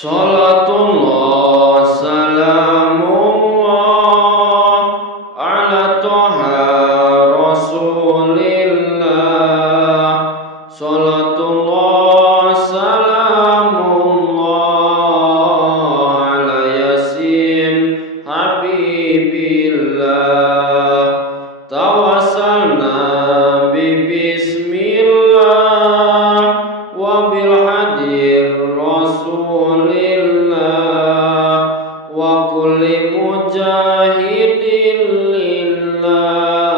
Salatullah salamullah ala toha rasulillah. Salatullah salamullah ala yasin habibillah. Tawassalna bi bismillah wa bil hadir rasulillah wa kulli mujahidin lillah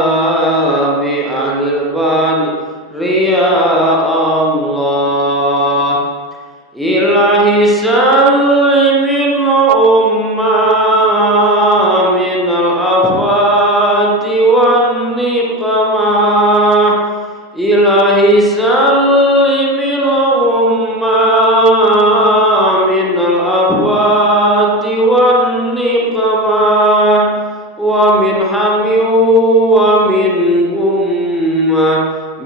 bi ahlil badri ya Allah. Ilahi sallimin ummah minal afati wan niqmah. Ilahi sallimin ummah minal afati wan niqmah wa min hami wa min ummah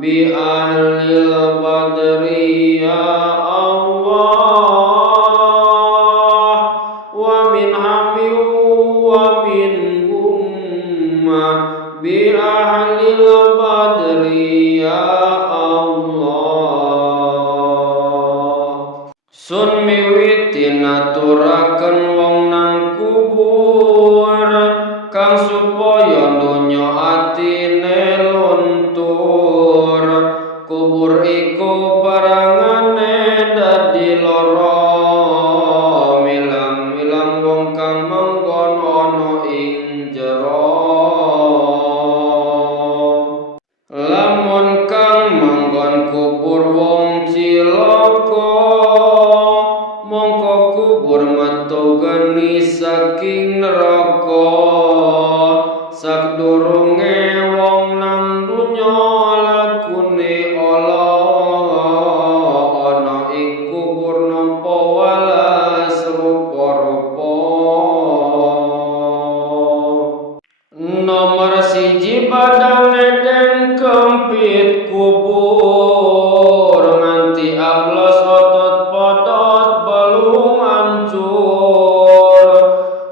bi ahlil badri ya Allah. Wa min hami wa min ummah bi ahlil badri ya Allah. Sun miwiti naturaken wong nang kubur kang supaya donya atine luntur. Kubur iku barangane dadi lara, milang-milang wong kang manggon ana ing jero. Lamun kang manggon kubur wong cilaka, mongko kubur metu geni saking neraka. Sadurunge wong nang dunya lakune ala, ana ing kubur nampa walas rupa-rupa. Nomor siji badane den kempit kubur, nganti ablas otot podot balung ancur.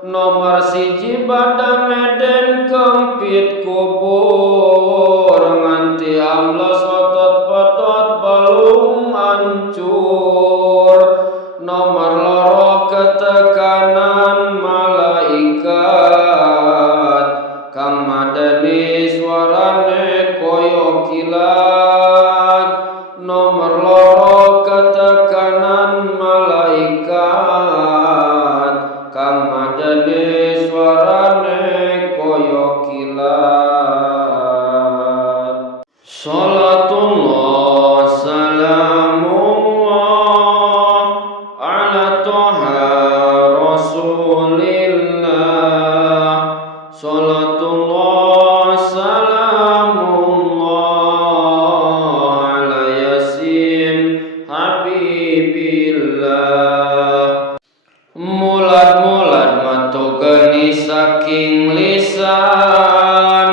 Nomor siji badane den kempit kubur, nganti ablas otot podot balung ancur. Nomor loro ketekanan malaikat, kang madani suarane koyo kilat. Nomor loro ketekanan malaikat, kang madani suarane koyo kilat. Salatullah salamullah ala toha rasulillah. Salatullah salamullah ala yasin habibillah. Mulad-mulad metu geni saking lisan,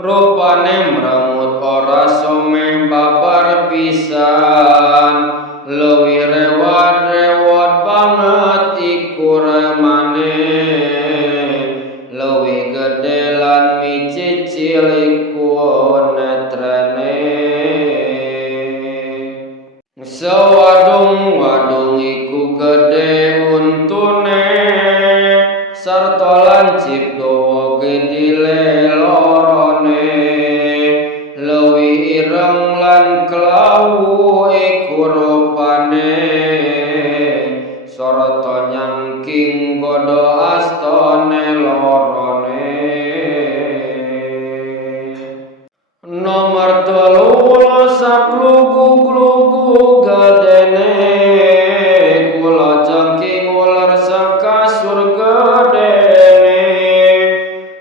rupane mrengut ora someh babar pisan. Leuwih rewat-rewat banget iku remane, leuwih gede lan micicil iku netrene. Sewadung-wadung iku gede untune, sarta lancip dawa gedile lorone. Leuwih ireng lan klawu iku rupane, sarta nyangking godho astane lorone. Nomor telu saklugu-klugu gedene, kula jangking ular sakasur gedene.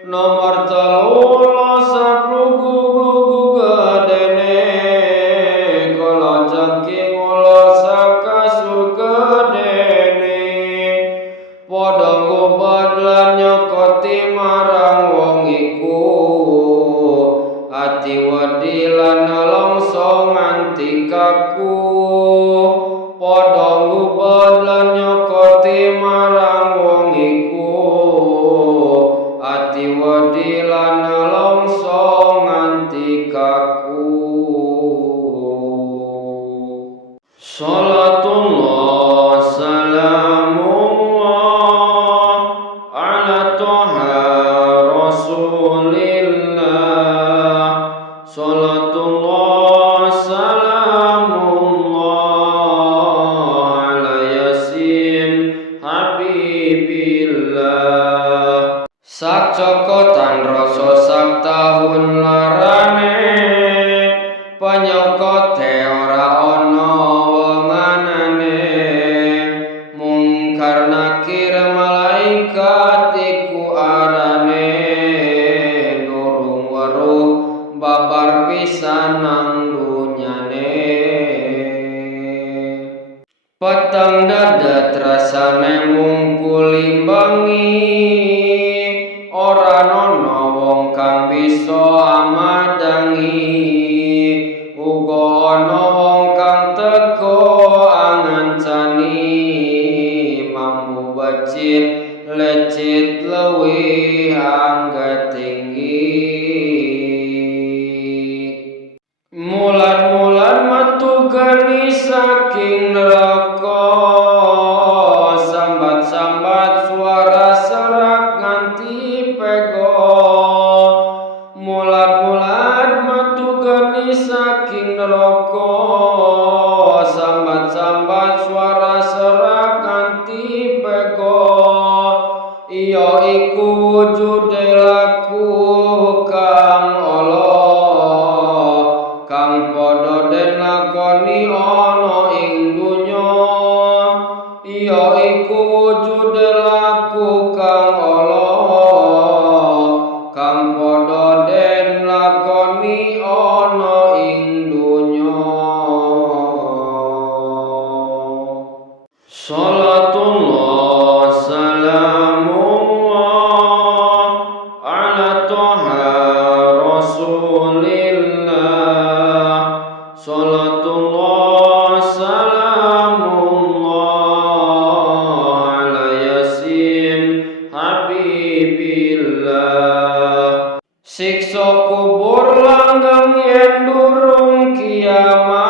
Nomor telu saklugu-klugu gedene, kula jangking ular sakasur gedene. Padha Ane mungkuli bengi ora ana wong kang bisa amadangi, uga ana wong kang teka angancani, mampu becit lecit luwih angga tinggi. Mulan-mulan metu geni saking neraka, sambat-sambat suara serak nganti pego. Mulan-mulan metu geni saking neraka, sambat-sambat suara serak nganti pego. Iya iku wujude laku kang Allah, kang padha den lakoni ana ing donya. Iya iku wujude laku kang Allah, kang padha den lakoni ana ing donya. Salatullah salamullah ala Toha Rasulillah. Salatullah salamullah ala Yasin Habibillah. Siksa kubur langgeng yen durung kiamat,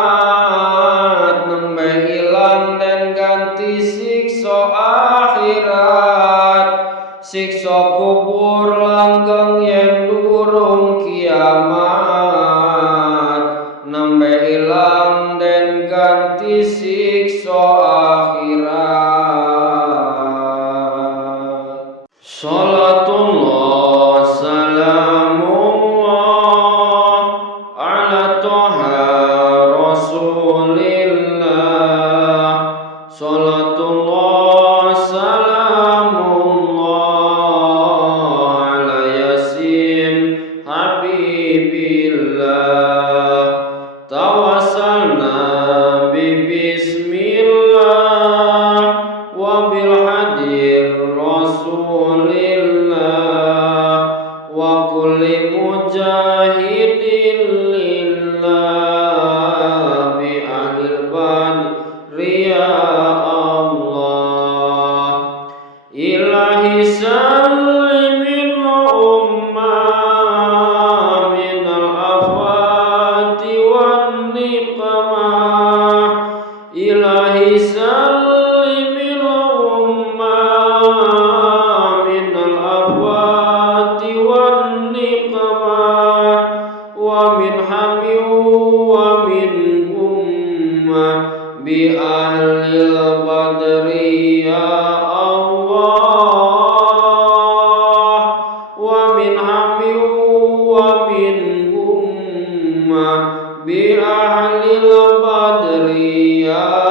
nembe ilang den ganti siksa akhirat. Siksa kubur langgeng yen durung kiamat, nembe ilang den ganti siksa akhirat. Salatullah salamullah ala Toha Rasulillah. Salatullah salamullah ala Yasin Habibillah. Tawassalna bi bismillah wa bil hadir Rasulillah wa kulli mujahidin lillah bi ahlil badri ya Allah. Ilahi sallimin ummah minal afati wan niqmah. Ilahi sallimil ummah minal afati wan niqmah, wa min hami wa min ummah bi ahlil badri ya Allah. Wa min hami wa min ummah bi ahlil badri ya